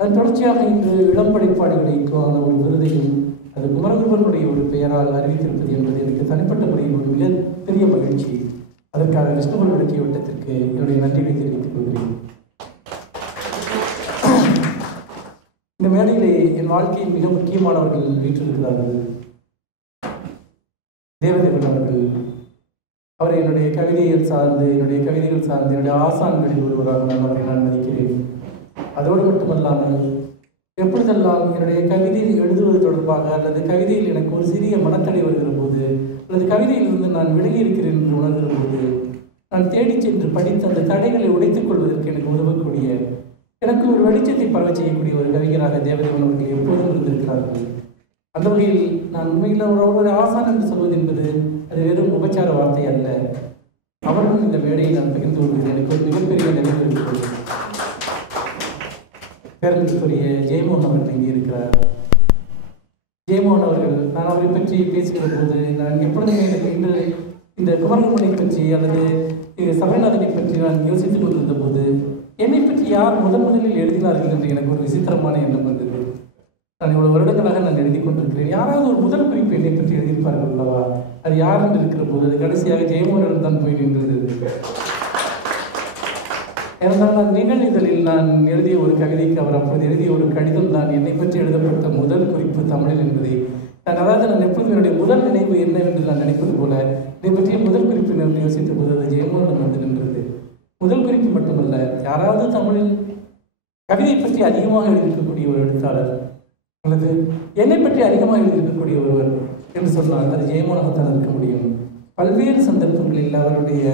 அதன் தொடர்ச்சியாக இன்று இளம் படைப்பாளிகளுக்கான ஒரு விருதையும் அது குமரகுருவனுடைய ஒரு பெயரால் அறிவித்திருப்பது என்பது எனக்கு தனிப்பட்ட முறையில் ஒரு மிக பெரிய மகிழ்ச்சி. அதற்காக விஷ்ணுபுரம் இலக்கிய வட்டத்திற்கு என்னுடைய நன்றிகளை தெரிவித்துக் கொள்கிறேன். இந்த மேடையிலே என் வாழ்க்கையில் மிக முக்கியமானவர்கள் வீற்றிருக்கிறார்கள். தேவதேவன் அவர்கள். அவரை என்னுடைய கவிதைகள் சார்ந்து என்னுடைய கவிதைகள் சார்ந்து என்னுடைய ஆசான்களில் ஒருவராக நான் அவரை நான் மதிக்கிறேன். அதோடு மட்டுமல்லாமல் எப்பொழுதெல்லாம் என்னுடைய கவிதையில் எழுதுவது தொடர்பாக அல்லது கவிதையில் எனக்கு ஒரு சிறிய மனத்தடை வருகிற போது அல்லது கவிதையிலிருந்து நான் விலகி இருக்கிறேன் என்று உணர்கிற போது நான் தேடிச் சென்று படித்து அந்த தடைகளை உடைத்துக் கொள்வதற்கு எனக்கு உதவக்கூடிய எனக்கு ஒரு வெளிச்சத்தை பரவ செய்யக்கூடிய ஒரு கவிஞராக தேவதேவன் அவர்கள் எப்போதும் இருந்திருக்கிறார்கள். அந்த வகையில் நான் உண்மையில் ஒரு ஒரு ஆசான் என்று சொல்வது என்பது அது வெறும் உபச்சார வார்த்தை அல்ல. அவருடன் இந்த மேடையை நான் பகிர்ந்து கொள்கிறேன். எனக்கு ஒரு மிகப்பெரிய நினைவு இருக்கிறது பேரன்புக்குரிய ஜெயமோகன் அவர்கள் இங்கே இருக்கிறார் ஜெயமோகன் அவர்கள் நான் அவரை பற்றி பேசுகிற போது நான் எப்பொழுதுமே எனக்கு இன்று இந்த குமரகுமனை பற்றி அல்லது சபைநாதனை பற்றி நான் யோசித்துக் கொண்டிருந்த போது என்னை பற்றி யார் முதன் முதலில் எழுதினார்கள் என்று எனக்கு ஒரு விசித்திரமான எண்ணம் வந்தது. நான் இவ்வளவு வருடங்களாக நான் எழுதி கொண்டிருக்கிறேன். யாராவது ஒரு முதல் குறிப்பு என்னை பற்றி எழுதியிருப்பார்கள் அல்லவா? அது யார் என்று இருக்கிற போது அது கடைசியாக ஜெயமோகன் தான் போய் நின்றது. ஏனென்றால் நான் நிகழ்நிதழில் நான் எழுதிய ஒரு கவிதைக்கு அவர் அப்போது எழுதிய ஒரு கடிதம் தான் என்னை பற்றி எழுதப்பட்ட முதல் குறிப்பு தமிழில் என்பதை. நான் அதாவது நான் எப்போதும் என்னுடைய முதல் நினைவு என்ன என்று நான் நினைப்பது போல இதை பற்றிய முதல் குறிப்பு என்று யோசித்த போது அது ஜெயமோகன் வந்து நின்றது. முதல் குறிப்பு மட்டுமல்ல யாராவது தமிழில் கவிதை பற்றி அதிகமாக எழுதியிருக்கக்கூடிய ஒரு எழுத்தாளர் அல்லது என்னை பற்றி அதிகமாக எழுதியிருக்கக்கூடிய ஒருவர் என்று சொன்னால் அது ஜெயமோகனத்தான் இருக்க முடியும். பல்வேறு சந்தர்ப்பங்களில் அவருடைய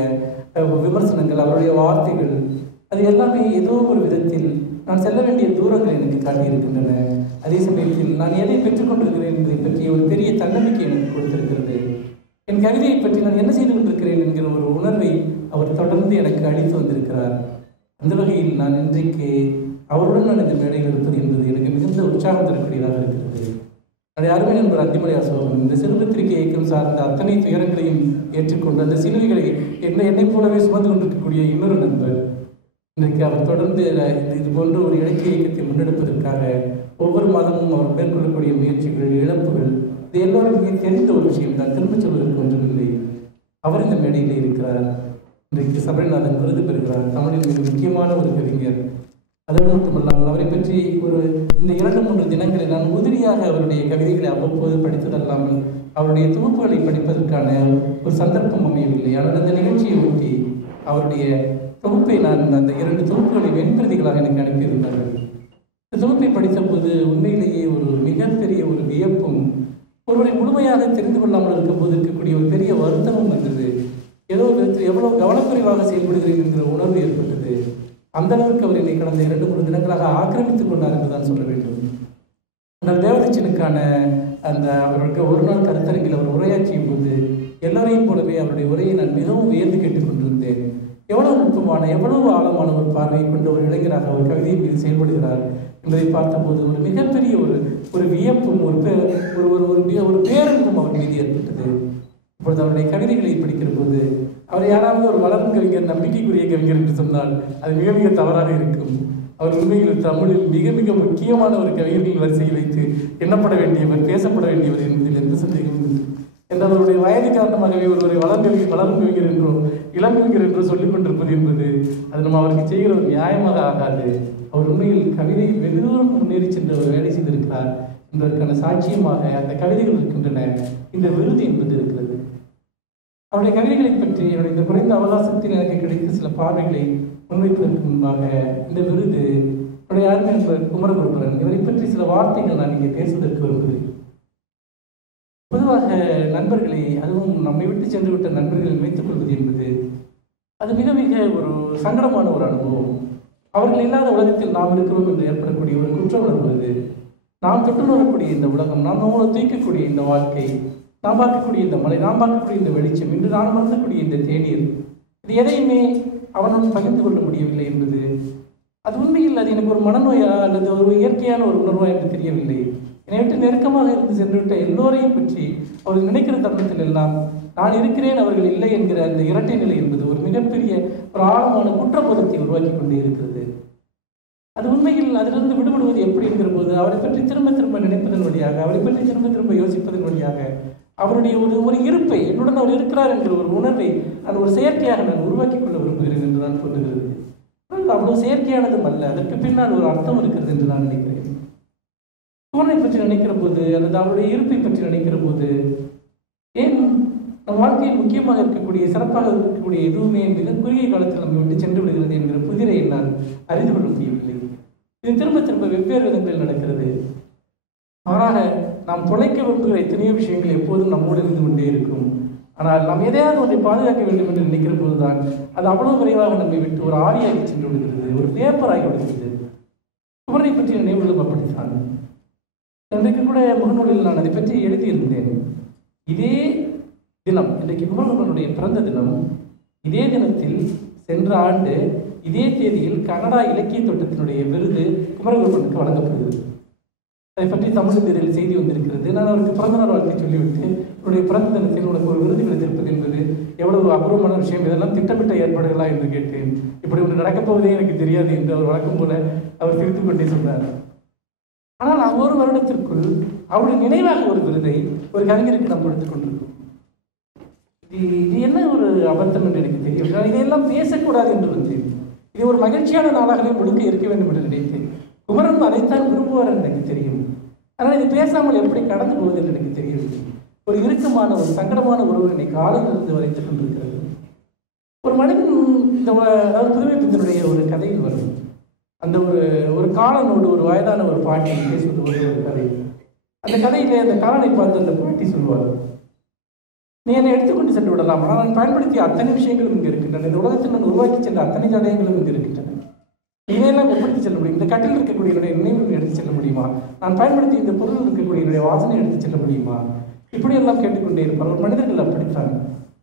விமர்சனங்கள் அவருடைய வார்த்தைகள் அது எல்லாமே ஏதோ ஒரு விதத்தில் நான் செல்ல வேண்டிய தூரங்கள் எனக்கு காட்டியிருக்கின்றன. அதே சமயத்தில் நான் எதை பெற்றுக்கொண்டிருக்கிறேன் என்பதை பற்றிய ஒரு பெரிய தன்னம்பிக்கை எனக்கு கொடுத்திருக்கிறது. என் கவிதையை பற்றி நான் என்ன செய்து கொண்டிருக்கிறேன் என்கிற ஒரு உணர்வை அவர் தொடர்ந்து எனக்கு அளித்து வந்திருக்கிறார். அந்த வகையில் நான் இன்றைக்கு அவருடன் நான் இந்த மேடையில் இருப்பது என்பது எனக்கு மிகுந்த உற்சாகம் தரக்கூடியதாக இருக்கிறது. அதை அருமை நண்பர் அத்திமலை அசோகன் இந்த சிறுபத்திரிகை இயக்கம் சார்ந்த அத்தனை துயரங்களையும் ஏற்றுக்கொண்டு அந்த சிலுவைகளை என்னை என்னைப் போலவே சுமந்து கொண்டிருக்கக்கூடிய இன்னொரு நண்பர் இன்றைக்கு அவர் தொடர்ந்து இது போன்ற ஒரு இலக்கிய இயக்கத்தை முன்னெடுப்பதற்காக ஒவ்வொரு மாதமும் அவர் மேற்கொள்ளக்கூடிய முயற்சிகள் இழப்புகள் இது எல்லோருக்குமே தெரிந்த ஒரு விஷயம் தான். திரும்பச் சொல்வதற்கு ஒன்றுமில்லை அவர் இந்த மேடையில் இருக்கிறார். இன்றைக்கு சபரிநாதன் விருது பெறுகிறார். தமிழின் மிக முக்கியமான ஒரு கவிஞர். அதோடு மட்டுமல்லாமல் அவரை பற்றி ஒரு இந்த இரண்டு மூன்று தினங்களில் நான் உதிரியாக அவருடைய கவிதைகளை அவ்வப்போது படித்ததல்லாமல் அவருடைய தொகுப்புகளை படிப்பதற்கான ஒரு சந்தர்ப்பம் அமையவில்லை. ஆனால் அந்த நிகழ்ச்சியை ஒட்டி அவருடைய தொகுப்பை நான் அந்த இரண்டு தொகுப்புகளை வெண்பிரதிகளாக எனக்கு அனுப்பியிருந்தார்கள். இந்த தொகுப்பை படித்தபோது உண்மையிலேயே ஒரு மிகப்பெரிய ஒரு வியப்பும் ஒருவரை முழுமையாக தெரிந்து கொள்ளாமல் இருக்கும்போது இருக்கக்கூடிய ஒரு பெரிய வருத்தமும் வந்தது. ஏதோ விதத்தில் எவ்வளோ கவனக்குறைவாக செயல்படுகிறேன் என்கிற உணர்வு ஏற்பட்டது. அந்த அளவுக்கு அவர் என்னை கடந்த இரண்டு மூன்று தினங்களாக ஆக்கிரமித்துக் கொண்டார் என்று தான் சொல்ல வேண்டும். ஆனால் தேவதச்சனுக்கான அந்த அவர்களுக்கு ஒரு நாள் கருத்தரங்கில் அவர் உரையாற்றியும் போது எல்லோரையும் போலவே அவருடைய உரையை நான் மிகவும் உயர்ந்து கேட்டுக்கொண்டேன். எவ்வளவு நுட்பமான எவ்வளவு ஆழமான ஒரு பார்வையை கொண்ட ஒரு இளைஞராக ஒரு கவிதையின் மீது செயல்படுகிறார் என்பதை பார்த்தபோது ஒரு மிகப்பெரிய ஒரு ஒரு வியப்பும் ஒரு பே- ஒரு ஒரு ஒரு மிக- ஒரு பேரன்பும் அவர் மீது ஏற்பட்டது. இப்பொழுது அவருடைய கவிதைகளை படிக்கிற போது அவர் யாராவது ஒரு வளரும் கவிஞர் நம்பிக்கைக்குரிய கவிஞர் என்று சொன்னால் அது மிக மிக தவறாக இருக்கும். அவர் உண்மையில் தமிழில் மிக மிக முக்கியமான ஒரு கவிஞர்கள் வரிசையில் வைத்து எண்ணப்பட வேண்டியவர் பேசப்பட வேண்டியவர் என்பதில் எந்த சந்தேகமும் இல்லை. என்றால் அவருடைய வயது காரணமாகவே ஒருவரை வளர்ந்து வளரும் கவிஞர் என்றோ இளம் என்று சொல்லிக் கொண்டிருப்பது என்பது அது நம்ம அவருக்கு செய்கிற ஒரு நியாயமாக ஆகாது. அவர் உண்மையில் கவிதை வெகு தூரம் முன்னேறி சென்று அவர் வேலை செய்திருக்கிறார் என்பதற்கான சாட்சியமாக அந்த கவிதைகள் இருக்கின்றன. இந்த விருது என்பது இருக்கிறது. அவருடைய கவிதைகளை பற்றி என்னுடைய இந்த குறைந்த அவகாசத்தில் எனக்கு கிடைத்த சில பார்வைகளை முன்வைப்பதற்கு முன்பாக இந்த விருது என்னுடைய அருமை என்பவர் குமரகுருபரன். இவரை பற்றி சில வார்த்தைகள் நான் இங்கே பேசுவதற்கு விரும்புகிறேன். பொதுவாக நண்பர்களை அதுவும் நம்மை விட்டு சென்று விட்ட நண்பர்களை நினைத்துக் கொள்வது என்பது அது மிக மிக ஒரு சங்கடமான ஒரு அனுபவம். அவர்கள் இல்லாத உலகத்தில் நாம் இருக்கிறோம் என்று ஏற்படக்கூடிய ஒரு குற்ற உணர்வு இது. நாம் தொட்டுணரக்கூடிய இந்த உலகம் நாம் நம்மளை தூக்கக்கூடிய இந்த வாழ்க்கை நாம் பார்க்கக்கூடிய இந்த மலை நாம் பார்க்கக்கூடிய இந்த வெளிச்சம் இன்று நான் மறந்தக்கூடிய இந்த தேநீர் இது எதையுமே அவனுடன் பகிர்ந்து கொள்ள முடியவில்லை என்பது. அது உண்மையில் அது எனக்கு ஒரு மனநோயா அல்லது ஒரு இயற்கையான ஒரு உணர்வா என்று தெரியவில்லை. என்னை விட்டு நெருக்கமாக இருந்து சென்றுவிட்ட எல்லோரையும் பற்றி அவர்கள் நினைக்கிற தருணத்தில் எல்லாம் நான் இருக்கிறேன் அவர்கள் இல்லை என்கிற அந்த இரட்டை நிலை என்பது ஒரு மிகப்பெரிய ஒரு ஆழமான குற்றபோதத்தை உருவாக்கி கொண்டே இருக்கிறது. அது உண்மையில் அதிலிருந்து விடுபடுவது எப்படி என்கிற போது அவரை பற்றி திரும்ப திரும்ப நினைப்பதன் வழியாக அவரை பற்றி திரும்ப திரும்ப யோசிப்பதன் வழியாக அவருடைய ஒரு ஒரு இருப்பை என்னுடன் அவர் இருக்கிறார் என்கிற ஒரு உணர்வை நான் ஒரு செயற்கையாக நான் உருவாக்கிக் கொள்ள விரும்புகிறேன் என்று நான் சொல்லுகிறது. ஆனால் அவ்வளவு செயற்கையானதும் அல்ல. அதற்கு பின்னால் ஒரு அர்த்தம் இருக்கிறது என்று நான் நினைக்கிறேன். குமரனை பற்றி நினைக்கிற போது அல்லது அவருடைய இருப்பை பற்றி நினைக்கிற போது நம் வாழ்க்கையில் முக்கியமாக இருக்கக்கூடிய சிறப்பாக இருக்கக்கூடிய எதுவுமே மிக குறுகிய காலத்தில் நம்மை விட்டு சென்று விடுகிறது என்கிற புதிரை நான் அறிந்து கொள்ள முடியவில்லை. இது திரும்ப திரும்ப வெவ்வேறு விதங்களில் நடக்கிறது. மாறாக நாம் தொலைக்க விரும்புகிற எத்தனையோ விஷயங்கள் எப்போதும் நம்மோடு இருந்து கொண்டே இருக்கும். ஆனால் நாம் எதையாவது ஒன்றை பாதுகாக்க வேண்டும் என்று நினைக்கிற போதுதான் அது அவ்வளவு விரைவாக நம்மை விட்டு ஒரு ஆவியாகி சென்று விடுகிறது ஒரு பேப்பராகி விடுகிறது. குமரனை பற்றிய நினைவுகளும் அப்படித்தான். இன்றைக்கு கூட முகநூலில் நான் அதை பற்றி எழுதியிருந்தேன். இதே தினம் இன்றைக்கு குமரகுமரனுடைய பிறந்த தினம் இதே தினத்தில் சென்ற ஆண்டு இதே தேதியில் கனடா இலக்கிய தோட்டத்தினுடைய விருது குமரகுமரனுக்கு வழங்கப்படுகிறது. அதை பற்றி தமிழ் இதழில் செய்தி வந்திருக்கிறது. நான் அவருக்கு பிறந்தநாள் வாழ்க்கை சொல்லிவிட்டு உன்னுடைய பிறந்த தினத்தில் உனக்கு ஒரு விருது கிடைத்திருப்பது என்பது எவ்வளவு அபூர்வமான விஷயம் இதெல்லாம் திட்டமிட்ட ஏற்பாடுகளா என்று கேட்டேன். இப்படி ஒன்று நடக்கப்போவதே எனக்கு தெரியாது என்று அவர் வழக்கம் போல அவர் சிரித்துக் கொண்டே சொன்னார். ஆனால் ஒரு வருடத்திற்குள் அவருடைய நினைவாக ஒரு விருதை ஒரு கவிஞருக்கு நாம் கொடுத்துக் கொண்டிருக்கோம் இது என்ன ஒரு அபத்தம் என்று எனக்கு தெரியும் நான் இதையெல்லாம் பேசக்கூடாது என்று வந்து இது ஒரு மகிழ்ச்சியான நாளாகவே முழுக்க இருக்க வேண்டும் என்று நினைத்தேன். குமரன் அதைத்தான் விரும்புவார் என்று எனக்கு தெரியும். ஆனால் இது பேசாமல் எப்படி கடந்து போவது என்று எனக்கு தெரியவில்லை. ஒரு இறுக்கமான ஒரு சங்கடமான உறவு என்னை காலையிலிருந்து வரைத்துக் கொண்டிருக்கிறது. ஒரு மனிதன் இந்த அதாவது புதுமை பித்தனுடைய ஒரு கதையில் வரும். அந்த ஒரு ஒரு காலனோடு ஒரு வயதான ஒரு பாட்டி பேசுவது ஒரு கதை. அந்த கதையிலே அந்த காலனை பார்த்து அந்த பாட்டி சொல்வார்கள் நீ என்னை எடுத்துக்கொண்டு சென்று விடலாம். ஆனால் நான் பயன்படுத்திய அத்தனை விஷயங்களும் இங்கே இருக்கின்றன. இந்த உலகத்தில் நான் உருவாக்கி சென்ற அத்தனை தடயங்களும் இங்கே இருக்கின்றன. இதையெல்லாம் எப்படி செல்ல முடியும். இந்த கட்டில் இருக்கக்கூடிய என்னுடைய நினைவுகள் எடுத்து செல்ல முடியுமா? நான் பயன்படுத்தி இந்த பொருள் இருக்கக்கூடிய என்னுடைய வாசனை எடுத்து செல்ல முடியுமா? இப்படியெல்லாம் கேட்டுக்கொண்டே இருப்பார்கள் மனிதர்கள் அப்படித்தான்.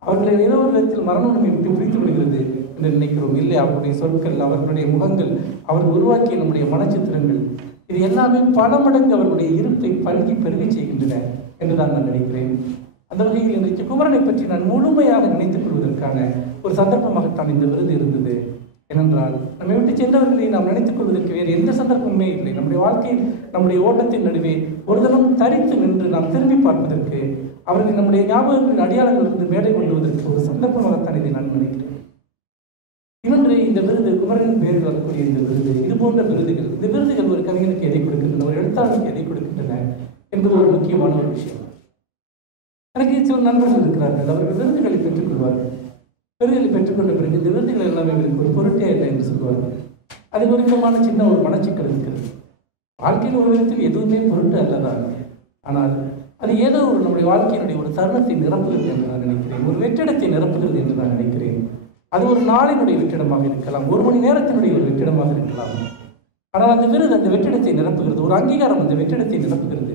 அவர்களை ஏதோ ஒரு விதத்தில் மரணம் விட்டு பிரித்து விடுகிறது என்று நினைக்கிறோம். இல்லை அவர்களுடைய சொற்கள் அவர்களுடைய முகங்கள் அவர் உருவாக்கிய நம்முடைய மனச்சித்திரங்கள் இது எல்லாமே பல மடங்கு அவர்களுடைய இருப்பை பல்கி பெருகி செய்கின்றன என்றுதான் நான் நினைக்கிறேன். அந்த வகையில் இன்றைக்கு குமரனை பற்றி நான் முழுமையாக நினைத்துக் கொள்வதற்கான ஒரு சந்தர்ப்பமாகத்தான் இந்த விருது இருந்தது. ஏனென்றால் நம்மை விட்டு சென்றவர்களை நாம் நினைத்துக் கொள்வதற்கு வேறு எந்த சந்தர்ப்பமுமே இல்லை. நம்முடைய வாழ்க்கையில் நம்முடைய ஓட்டத்தின் நடுவே ஒரு தினம் தரித்து நின்று நாம் திரும்பி பார்ப்பதற்கு அவர்களை நம்முடைய ஞாபகங்களின் அடையாளங்களிலிருந்து மேடை கொண்டு ஒரு சந்தர்ப்பமாகத்தான் இதை நான் நினைக்கிறேன். இன்னொன்று இந்த விருது குமரனின் பேரில் வரக்கூடிய இந்த விருது இது போன்ற விருதுகள் இந்த விருதுகள் ஒரு கவிஞனுக்கு எதை கொடுக்கின்றன ஒரு எழுத்தாளருக்கு எதை கொடுக்கின்றன என்பது ஒரு முக்கியமான ஒரு விஷயம். எனக்கு சில நண்பர்கள் இருக்கிறார்கள். அவர்கள் விருதுகளை பெற்றுக்கொள்வார்கள். விருதுகளை பெற்றுக்கொண்ட பிறகு இந்த விருதுகள் எல்லாமே எங்களுக்கு ஒரு பொருட்டே இல்லை என்று சொல்வார்கள். அது ஒரு விதமான சின்ன ஒரு மனச்சிக்கல் இருக்கிறது. வாழ்க்கையில் ஒரு விதத்தில் எதுவுமே பொருட்டு அல்லதான். ஆனால் அது ஏதோ ஒரு நம்முடைய வாழ்க்கையினுடைய ஒரு தருணத்தை நிரப்புகிறது என்று நான் நினைக்கிறேன். ஒரு வெற்றிடத்தை நிரப்புகிறது என்று நான் நினைக்கிறேன். அது ஒரு நாளினுடைய வெற்றிடமாக இருக்கலாம். ஒரு மணி நேரத்தினுடைய ஒரு வெற்றிடமாக இருக்கலாம். ஆனால் அந்த விருது அந்த வெற்றிடத்தை நிரப்புகிறது. ஒரு அங்கீகாரம் அந்த வெற்றிடத்தை நிரப்புகிறது.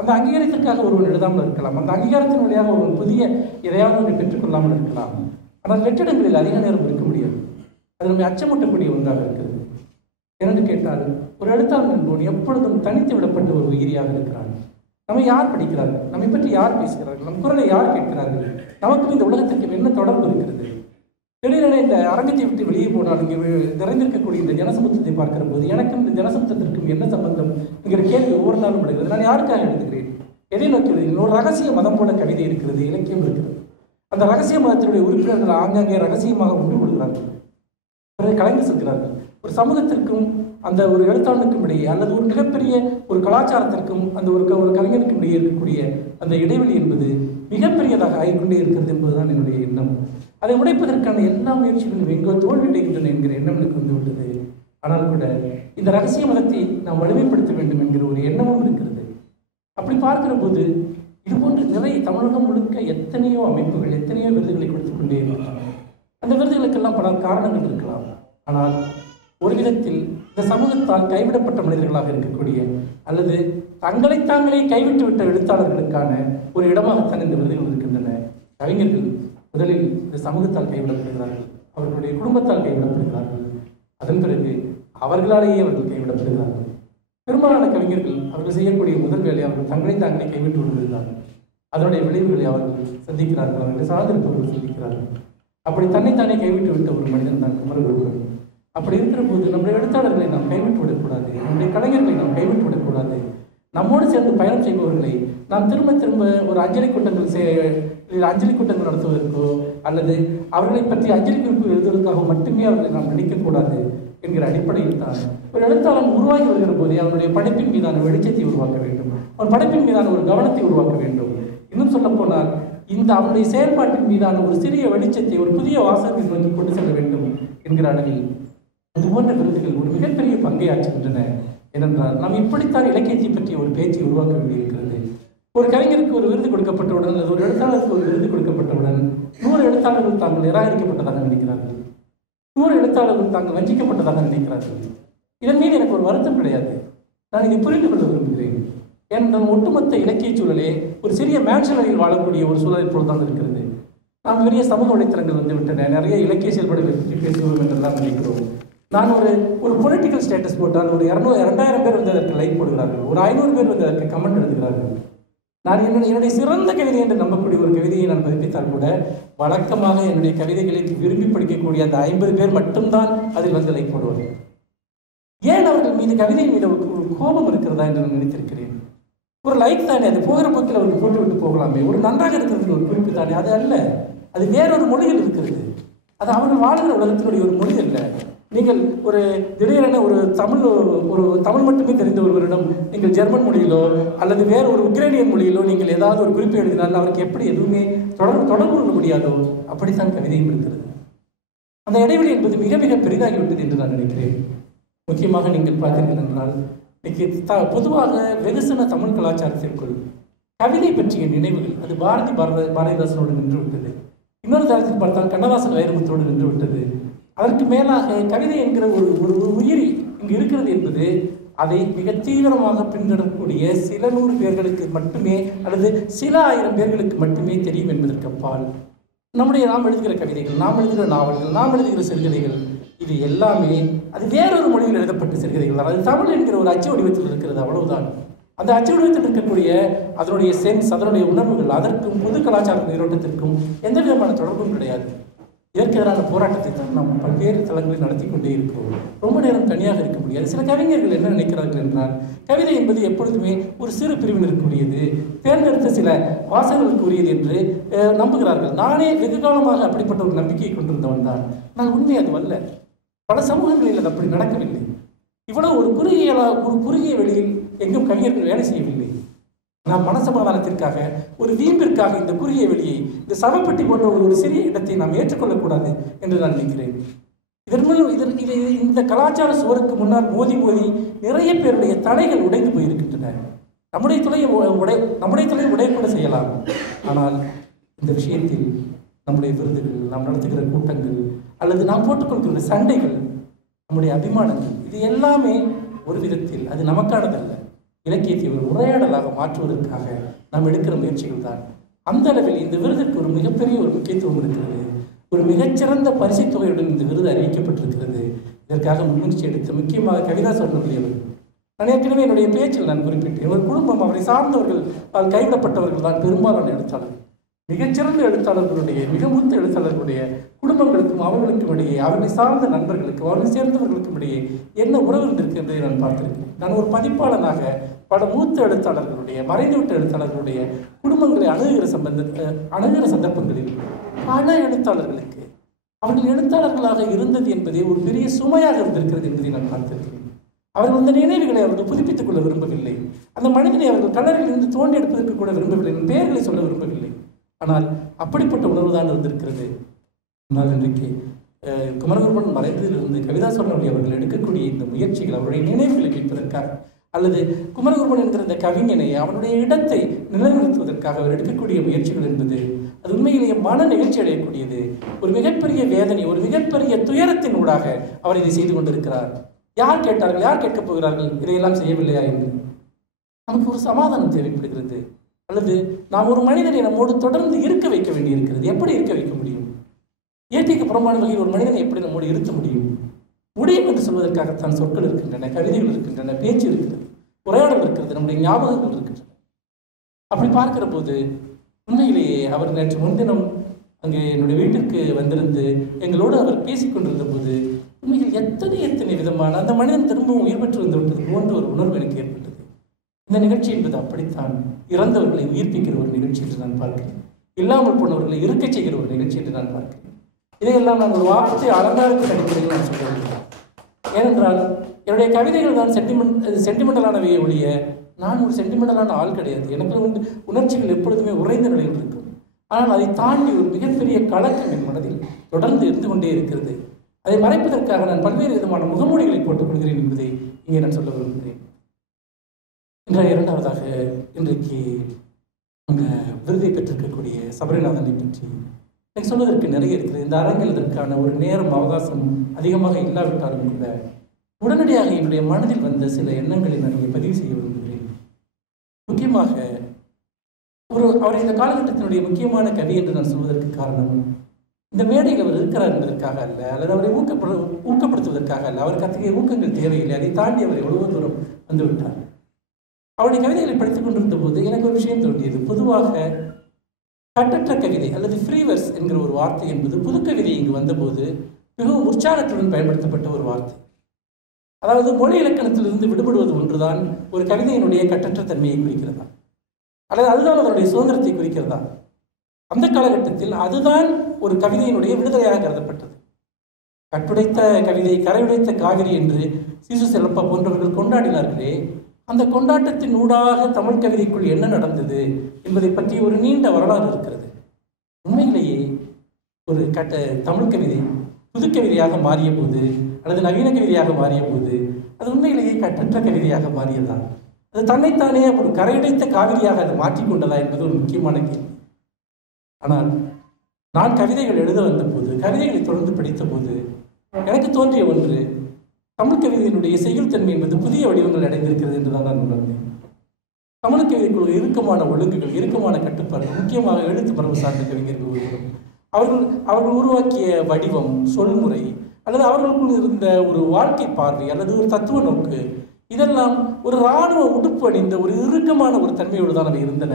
அந்த அங்கீகாரத்திற்காக ஒருவன் எழுதாமல் இருக்கலாம். அந்த அங்கீகாரத்தின் வழியாக ஒருவன் புதிய எதையாவது ஒன்று பெற்றுக்கொள்ளாமல் இருக்கலாம். ஆனால் வெற்றிடங்களில் அதிக நேரம் இருக்க முடியாது. அது நம்மை அச்சமூட்டக்கூடிய ஒன்றாக இருக்கிறது. இரண்டு கேட்டால் ஒரு எழுத்தாளர் என்பவன் எப்பொழுதும் தனித்து விடப்பட்ட ஒரு உயிரியாக இருக்கிறான். நம்மை யார் படிக்கிறார்கள்? நம்மை பற்றி யார் பேசுகிறார்கள்? நம் குரலை யார் கேட்கிறார்கள்? நமக்கும் இந்த உலகத்திற்கு என்ன தொடர்பு இருக்கிறது? திடீரென இந்த அரங்கத்தை விட்டு வெளியே போனால் இங்கே நிறைந்திருக்கக்கூடிய இந்த ஜனசமுத்திரத்தை பார்க்கிற போது எனக்கும் இந்த ஜனசமுத்திரத்திற்கும் என்ன சம்பந்தம் என்கிற கேள்வி ஒவ்வொரு நாளும் விடுகிறது நான் யாருக்காக எழுதுகிறேன்? எதை நோக்கி எழுதுகிறேன் ஒரு ரகசிய மதம் போல கவிதை இருக்கிறது இலக்கியம் இருக்கிறது. அந்த ரகசிய மதத்தினுடைய உறுப்பினர்கள் ஆங்காங்கே ரகசியமாக ஒன்று கொள்கிறார்கள் பிறகு கலைந்து செல்கிறார்கள். ஒரு சமூகத்திற்கும் அந்த ஒரு எழுத்தாளனுக்கும் இடையே அல்லது ஒரு மிகப்பெரிய ஒரு கலாச்சாரத்திற்கும் அந்த ஒரு க- ஒரு கலைஞருக்கும் இடையே இருக்கக்கூடிய அந்த இடைவெளி என்பது மிகப்பெரியதாக ஆகிக்கொண்டே இருக்கிறது என்பதுதான் என்னுடைய எண்ணம். அதை உடைப்பதற்கான எல்லா முயற்சிகளும் எங்கோ தோல்வியடைகின்றன என்கிற எண்ணம் எனக்கு வந்து விட்டது ஆனால் கூட இந்த ரகசிய மதத்தை நாம் வலிமைப்படுத்த வேண்டும் என்கிற ஒரு எண்ணமும் இருக்கிறது. அப்படி பார்க்கிற போது இது போன்ற நிறைய தமிழகம் முழுக்க எத்தனையோ அமைப்புகள் எத்தனையோ விருதுகளை கொடுத்துக் கொண்டே இருக்கின்றன. அந்த விருதுகளுக்கெல்லாம் பல காரணங்கள் இருக்கலாம். ஆனால் ஒரு விதத்தில் இந்த சமூகத்தால் கைவிடப்பட்ட மனிதர்களாக இருக்கக்கூடிய அல்லது தங்களை தாங்களே கைவிட்டு விட்ட எழுத்தாளர்களுக்கான ஒரு இடமாகத்தான் இந்த விருதுகள் இருக்கின்றன கவிஞர்கள் முதலில் இந்த சமூகத்தால் கைவிடப்படுகிறார்கள். அவர்களுடைய குடும்பத்தால் கைவிடப்படுகிறார்கள். அதன் பிறகு அவர்களாலேயே அவர்கள் கைவிடப்படுகிறார்கள். பெரும்பாலான கவிஞர்கள் அவர்கள் செய்யக்கூடிய முதல் வேலை அவர்கள் தங்களை தாங்களே கைவிட்டு விடுகிறார்கள். அதனுடைய விளைவுகளை அவர்கள் சந்திக்கிறார்கள். அவர்களை சார்ந்திருப்பவர்கள் சந்திக்கிறார்கள். அப்படி தன்னைத்தானே கைவிட்டு விட்ட ஒரு மனிதன் தான் குமரகுருவன் அப்படி இருக்கிற போது நம்முடைய எழுத்தாளர்களை நாம் கைவிட்டு விடக்கூடாது. நம்முடைய கலைஞர்களை நாம் கைவிட்டு விடக்கூடாது. நம்மோடு சேர்ந்து பயணம் செய்பவர்களை நாம் திரும்ப திரும்ப ஒரு அஞ்சலி கூட்டங்கள் செய் அஞ்சலி கூட்டங்கள் நடத்துவதற்கோ அல்லது அவர்களை பற்றி அஞ்சலி குறிப்பு எழுதுவதற்காக மட்டுமே அவர்களை நாம் நினைக்கக்கூடாது என்கிற அடிப்படையில் தான். ஒரு எழுத்தாளன் உருவாகி வருகிற போதே அவனுடைய படைப்பின் மீதான வெளிச்சத்தை உருவாக்க வேண்டும். அவன் படைப்பின் மீதான ஒரு கவனத்தை உருவாக்க வேண்டும். இன்னும் சொல்ல போனால் இந்த அவனுடைய செயல்பாட்டின் மீதான ஒரு சிறிய வெளிச்சத்தை ஒரு புதிய வாசகத்தை நோக்கி கொண்டு செல்ல வேண்டும் என்கிற அளவில் இது போன்ற விருதுகள் ஒரு மிகப்பெரிய பங்கை ஆற்றுகின்றன ஏனென்றால் நாம் இப்படித்தான் இலக்கியத்தை பற்றிய ஒரு பேச்சை உருவாக்க வேண்டியிருக்கிறது. ஒரு கவிஞருக்கு ஒரு விருது கொடுக்கப்பட்டவுடன் அல்லது ஒரு எழுத்தாளருக்கு ஒரு விருது கொடுக்கப்பட்டவுடன் நூறு எழுத்தாளர்கள் தாங்கள் நிராகரிக்கப்பட்டதாக நினைக்கிறார்கள். நூறு எழுத்தாளர்கள் தாங்கள் வஞ்சிக்கப்பட்டதாக நினைக்கிறார்கள். இதன் மீது எனக்கு ஒரு வருத்தம் கிடையாது. நான் இதை புரிந்து கொள்ள விரும்புகிறேன். ஏனென்றால் ஒட்டுமொத்த இலக்கிய சூழலே ஒரு சிறிய மேன்ஷனரில் வாழக்கூடிய ஒரு சூழல் தான் இருக்கிறது. நாம் பெரிய சமூக வலைத்தளங்கள் வந்து விட்டன நிறைய இலக்கிய செயல்பாடுகளை பற்றி பேசுவோம் என்றெல்லாம் நினைக்கிறோம். நான் ஒரு ஒரு பொலிட்டிக்கல் ஸ்டேட்டஸ் போட்டால் ஒரு இரநூறு இரண்டாயிரம் பேர் வந்து அதற்கு லைக் போடுகிறார்கள். ஒரு ஐநூறு பேர் வந்து அதற்கு கமெண்ட் எழுதுகிறார்கள். நான் என்னுடைய என்னுடைய சிறந்த கவிதை என்று நம்பக்கூடிய ஒரு கவிதையை நான் பதிப்பித்தால் கூட வழக்கமாக என்னுடைய கவிதைகளை விரும்பி படிக்கக்கூடிய அந்த ஐம்பது பேர் மட்டும்தான் அதில் வந்து லைக் போடுவார்கள். ஏன் அவர்கள் மீது கவிதை மீது ஒரு ஒரு கோபம் இருக்கிறதா என்று நான் நினைத்திருக்கிறேன். ஒரு லைக் தானே அது போகிற போக்கில் அவர்கள் போட்டு விட்டு போகலாமே. ஒரு நன்றாக இருக்கிறது ஒரு குறிப்பு தானே அது அல்ல. அது வேறொரு மொழியில் இருக்கிறது. அது அவர்கள் வாழ்கிற உலகத்தினுடைய ஒரு மொழி அல்ல. நீங்கள் ஒரு திடீரென ஒரு தமிழ் ஒரு தமிழ் மட்டுமே தெரிந்த ஒருவரிடம் நீங்கள் ஜெர்மன் மொழியிலோ அல்லது வேறு ஒரு உக்ரைனியன் மொழியிலோ நீங்கள் ஏதாவது ஒரு குறிப்பு எழுதினால் அவருக்கு எப்படி எதுவுமே தொடர்பு தொடர்பு கொள்ள முடியாதோ அப்படித்தான் கவிதையும் இருக்கிறது. அந்த இடைவெளி என்பது மிக மிக பெரிதாகிவிட்டது என்று நான் நினைக்கிறேன். முக்கியமாக நீங்கள் பார்த்தீர்கள் என்றால் இன்னைக்கு த பொதுவாக வெகுசன தமிழ் கலாச்சாரத்திற்குள் கவிதை பற்றிய நினைவுகள் அது பாரதி பாரத பாரதிதாசனோடு நின்று விட்டது. இன்னொரு தளத்தில் பார்த்தால் கண்ணதாசன் வைரமுத்தோடு நின்று விட்டது. அதற்கு மேலாக கவிதை என்கிற ஒரு ஒரு ஒரு உயிரி இங்கு இருக்கிறது என்பது அதை மிக தீவிரமாக பின்தொடரக்கூடிய சில நூறு பேர்களுக்கு மட்டுமே அல்லது சில ஆயிரம் பேர்களுக்கு மட்டுமே தெரியும் என்பதற்கு அப்பால். நம்முடைய நாம் எழுதுகிற கவிதைகள் நாம் எழுதுகிற நாவல்கள் நாம் எழுதுகிற சிறுகதைகள் இது எல்லாமே அது வேறொரு மொழியில் எழுதப்பட்ட சிறுகதைகள் தான். அது தமிழ் என்கிற ஒரு அச்சு வடிவத்தில் இருக்கிறது அவ்வளவுதான். அந்த அச்சு வடிவத்தில் இருக்கக்கூடிய அதனுடைய சென்ஸ் அதனுடைய உணர்வுகள் அதற்கும் பொது கலாச்சார நீரோட்டத்திற்கும் எந்த விதமான தொடர்பும் கிடையாது. இதற்கு எதிரான போராட்டத்தை தான் நாம் பல்வேறு தளங்களில் நடத்தி கொண்டே இருக்கிறோம் ரொம்ப நேரம் தனியாக இருக்க முடியாது. சில கவிஞர்கள் என்ன நினைக்கிறார்கள் என்றால் கவிதை என்பது எப்பொழுதுமே ஒரு சிறு பிரிவினருக்குரியது தேர்ந்தெடுத்த சில வாசகர்களுக்குரியது என்று நம்புகிறார்கள். நானே வெகு காலமாக அப்படிப்பட்ட ஒரு நம்பிக்கையை கொண்டிருந்தவன் தான். நான் உண்மை அதுவல்ல. பல சமூகங்களில் அது அப்படி நடக்கவில்லை. இவ்வளவு ஒரு குறுகிய ஒரு குறுகிய வெளியில் எங்கும் கவிஞர்கள் வேலை செய்யவில்லை. நாம் மனசமாதானத்திற்காக ஒரு வீம்பிற்காக இந்த குறுகிய வெளியை இந்த சவப்பெட்டி போன்ற ஒரு சிறிய இடத்தை நாம் ஏற்றுக்கொள்ளக்கூடாது என்று நான் நினைக்கிறேன். இதன் மூலம் இதன் இது இந்த கலாச்சார சுவருக்கு முன்னால் மோதி மோதி நிறைய பேருடைய தடைகள் உடைந்து போயிருக்கின்றன. நம்முடைய துறையை உ- உடை நம்முடைய துறையை உடையக்கூட செய்யலாம். ஆனால் இந்த விஷயத்தில் நம்முடைய விருதுகள் நாம் நடத்துகிற கூட்டங்கள் அல்லது நாம் போட்டுக்கொள்கிற சண்டைகள் நம்முடைய அபிமானங்கள் இது எல்லாமே ஒரு விதத்தில் அது நமக்கானதல்ல. இலக்கியத்தை ஒரு உரையாடலாக மாற்றுவதற்காக நாம் எடுக்கிற முயற்சிகள் தான். அந்த அளவில் இந்த விருதுக்கு ஒரு மிகப்பெரிய ஒரு முக்கியத்துவம் இருக்கிறது ஒரு மிகச்சிறந்த பரிசு தொகையுடன் இந்த விருது அறிவிக்கப்பட்டிருக்கிறது. இதற்காக முன்முயற்சி எடுத்து முக்கியமாக கவிதா சொன்னபடியவர் நான் ஏற்கனவே என்னுடைய பேச்சில் நான் குறிப்பிட்டேன். ஒரு குடும்பம் அவரை சார்ந்தவர்கள் கைவிடப்பட்டவர்கள் தான் பெரும்பாலான எழுத்தாளர். மிகச்சிறந்த எழுத்தாளர்களுடைய மிக மூத்த எழுத்தாளர்களுடைய குடும்பங்களுக்கும் அவர்களுக்கும் இடையே அவர்களை சார்ந்த நண்பர்களுக்கும் அவர்களை சேர்ந்தவர்களுக்கும் இடையே என்ன உறவு இருந்திருக்கு என்பதை நான் பார்த்திருக்கிறேன். நான் ஒரு பதிப்பாளனாக பல மூத்த எழுத்தாளர்களுடைய மறைந்துவிட்ட எழுத்தாளர்களுடைய குடும்பங்களை அணுகுகிற சம்பந்த அணுகிற சந்தர்ப்பங்களில் பல எழுத்தாளர்களுக்கு அவர்கள் எழுத்தாளர்களாக இருந்தது என்பதே ஒரு பெரிய சுமையாக இருந்திருக்கிறது என்பதை நான் பார்த்திருக்கிறேன். அவர்கள் அந்த நினைவுகளை அவர்கள் புதுப்பித்துக் கொள்ள விரும்பவில்லை. அந்த மனிதனை அவர்கள் கலரில் இருந்து தோண்டி எடுப்பதற்கு கூட விரும்பவில்லை. என் பெயர்களை சொல்ல விரும்பவில்லை. ஆனால் அப்படிப்பட்ட உணர்வு தான் இருந்திருக்கிறது. ஆனால் இன்றைக்கு அஹ், குமரகுருபன் மறைந்ததிலிருந்து கவிதா சொன்னவழி அவர்கள் எடுக்கக்கூடிய இந்த முயற்சிகள் அவருடைய நினைவுகளை மீட்பதற்காக அல்லது குமரகுருபன் என்கிற இந்த கவிஞனை அவனுடைய இடத்தை நிலைநிறுத்துவதற்காக அவர் எடுக்கக்கூடிய முயற்சிகள் என்பது அது உண்மையிலேயே மன நிகழ்ச்சி அடையக்கூடியது. ஒரு மிகப்பெரிய வேதனை ஒரு மிகப்பெரிய துயரத்தின் ஊடாக அவர் இதை செய்து கொண்டிருக்கிறார். யார் கேட்டார்கள் யார் கேட்கப் போகிறார்கள் இதையெல்லாம் செய்யவில்லையா என்று? நமக்கு ஒரு சமாதானம் தேவைப்படுகிறது. அல்லது நாம் ஒரு மனிதனை நம்மோடு தொடர்ந்து இருக்க வைக்க வேண்டியிருக்கிறது. எப்படி இருக்க வைக்க முடியும்? இயற்கைக்கு புறம்பான வகையில் ஒரு மனிதனை எப்படி நம்மோடு இருத்த முடியும்? முடியும் என்று சொல்வதற்காகத்தான் சொற்கள் இருக்கின்றன கவிதைகள் இருக்கின்றன பேச்சு இருக்கிறது உரையாடல் இருக்கிறது நம்முடைய ஞாபகங்கள் இருக்கின்றன. அப்படி பார்க்கிற போது உண்மையிலேயே அவர் நேற்று முன்தினம் அங்கே என்னுடைய வீட்டிற்கு வந்திருந்து எங்களோடு அவர் பேசிக்கொண்டிருந்த போது உண்மையில் எத்தனை எத்தனை விதமான அந்த மனிதன் திரும்பவும் உயிர் பெற்று வந்து விட்டது போன்ற ஒரு உணர்வு எனக்கு ஏற்பட்டது. இந்த நிகழ்ச்சி என்பது அப்படித்தான் இறந்தவர்களை உயிர்ப்பிக்கிற ஒரு நிகழ்ச்சி என்று நான் பார்க்கிறேன். இல்லாமல் போனவர்களை இருக்கச் செய்கிற ஒரு நிகழ்ச்சி என்று நான் பார்க்கிறேன். இதையெல்லாம் நான் ஒரு வார்த்தை அலங்காரத்தின் அடிப்படையில் நான் சொல்ல ஏனென்றால் என்னுடைய கவிதைகள் தான் சென்டிமெண்ட் சென்டிமெண்டலானவையே ஒழிய நான் ஒரு சென்டிமெண்டலான ஆள் கிடையாது. எனக்கு உண்டு உணர்ச்சிகள் எப்பொழுதுமே உறைந்த நிலையில் இருக்கும் ஆனால் அதை தாண்டி ஒரு மிகப்பெரிய கலக்கம் என் மனதில் தொடர்ந்து இருந்து கொண்டே இருக்கிறது. அதை மறைப்பதற்காக நான் பல்வேறு விதமான முகமூடிகளை போட்டுக் கொள்கிறேன் என்பதை இங்கே நான் சொல்ல விரும்புகிறேன். இன்றைய இரண்டாவதாக இன்றைக்கு அங்கே விருதை பெற்றிருக்கக்கூடிய சபரிநாதனை பற்றி எனக்கு சொல்வதற்கு நிறைய இருக்கிறது. இந்த அரங்கில் இதற்கான ஒரு நேரம் அவகாசம் அதிகமாக இல்லாவிட்டாலும் கூட உடனடியாக என்னுடைய மனதில் வந்த சில எண்ணங்களை நான் இங்கே பதிவு செய்ய விரும்புகிறேன். முக்கியமாக ஒரு அவர் இந்த காலகட்டத்தினுடைய முக்கியமான கவி என்று நான் சொல்வதற்கு காரணம் இந்த மேடையில் அவர் இருக்கிறார் என்பதற்காக அல்ல அல்லது அவரை ஊக்கப்படு ஊக்கப்படுத்துவதற்காக அல்ல. அவருக்கு அத்தகைய ஊக்கங்கள் தேவையில்லை. அதை தாண்டி அவர் எவ்வளவு தூரம் வந்துவிட்டார். அவருடைய கவிதைகளை படித்துக் கொண்டிருந்த போது எனக்கு ஒரு விஷயம் தோன்றியது. பொதுவாக கட்டற்ற கவிதை அல்லது ஃப்ரீவர்ஸ் என்கிற ஒரு வார்த்தை என்பது புதுக்கவிதை இங்கு வந்தபோது மிகவும் உற்சாகத்துடன் பயன்படுத்தப்பட்ட ஒரு வார்த்தை. அதாவது மொழி இலக்கணத்திலிருந்து விடுபடுவது ஒன்றுதான் ஒரு கவிதையினுடைய கட்டற்ற தன்மையை குறிக்கிறதா? அல்லது அதுதான் அதனுடைய சுதந்திரத்தை குறிக்கிறதா? அந்த காலகட்டத்தில் அதுதான் ஒரு கவிதையினுடைய விடுதலையாக கருதப்பட்டது. கட்டுடைத்த கவிதை கரையுடைத்த காவிரி என்று சிசு செல்லப்பா போன்றவர்கள் கொண்டாடினார்களே அந்த கொண்டாட்டத்தின் ஊடாக தமிழ் கவிதைக்குள் என்ன நடந்தது என்பதை பற்றி ஒரு நீண்ட வரலாறு இருக்கிறது. உண்மையிலேயே ஒரு கட்ட தமிழ் கவிதை புதுக்கவிதையாக மாறிய போது அல்லது நவீன கவிதையாக மாறிய போது அது உண்மையிலேயே கட்டற்ற கவிதையாக மாறியதா அது தன்னைத்தானே ஒரு கரையடைத்த காவிரியாக அது மாற்றிக்கொண்டதா என்பது ஒரு முக்கியமான கேள்வி. ஆனால் நான் கவிதைகள் எழுத வந்தபோது கவிதைகளை தொடர்ந்து படித்த போது எனக்கு தோன்றிய ஒன்று தமிழ் கவிதையினுடைய செயல்தன்மை என்பது புதிய வடிவங்கள் அடைந்திருக்கிறது என்றுதான் நான் உணர்ந்தேன். தமிழ் கவிதைக்குள்ள இறுக்கமான ஒழுங்குகள் இறுக்கமான கட்டுப்பாடுகள் முக்கியமாக எழுத்து பரவு சார்ந்த கவிஞர்கள் ஒருவரும் அவர்கள் அவர்கள் உருவாக்கிய வடிவம் சொல்முறை அல்லது அவர்களுக்குள் இருந்த ஒரு வாழ்க்கை பார்வை அல்லது ஒரு தத்துவ நோக்கு இதெல்லாம் ஒரு இராணுவ உடுப்பு அணிந்த ஒரு இறுக்கமான ஒரு தன்மையோடு தான் அவை இருந்தன.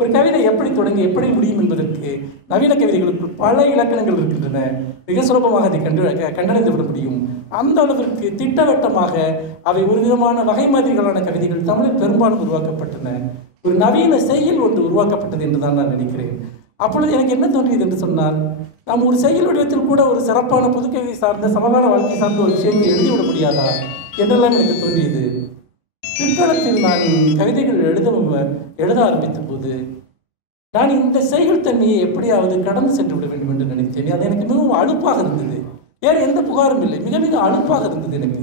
ஒரு கவிதை எப்படி தொடங்கி எப்படி முடியும் என்பதற்கு நவீன கவிதைகளுக்குள் பல இலக்கணங்கள் இருக்கின்றன. மிக சுலபமாக அதை கண்டு கண்டடைந்து கண்டறிந்து விட முடியும். அந்த அளவிற்கு திட்டவட்டமாக அவை ஒரு விதமான வகை மாதிரிகளான கவிதைகள் தமிழில் பெரும்பாலும் உருவாக்கப்பட்டன. ஒரு நவீன செயல் ஒன்று உருவாக்கப்பட்டது என்று தான் நான் நினைக்கிறேன். அப்பொழுது எனக்கு என்ன தோன்றியது என்று சொன்னார் நாம் ஒரு செயல் வடிவத்தில் கூட ஒரு சிறப்பான புதுக்கவிதை சார்ந்த சமகால வாழ்க்கை சார்ந்த ஒரு விஷயத்தை எழுதிவிட முடியாதா? என்றெல்லாம் எனக்கு தோன்றியது. பிற்காலத்தில் நான் கவிதைகள் எழுத எழுத ஆரம்பித்த போது நான் இந்த செய்கள் தன்மையை எப்படியாவது கடந்து சென்று விட வேண்டும் என்று நினைத்தேன் அது எனக்கு மிகவும் அழுப்பாக இருந்தது. வேறு எந்த புகாரும் இல்லை. மிக மிக அழுப்பாக இருந்தது எனக்கு.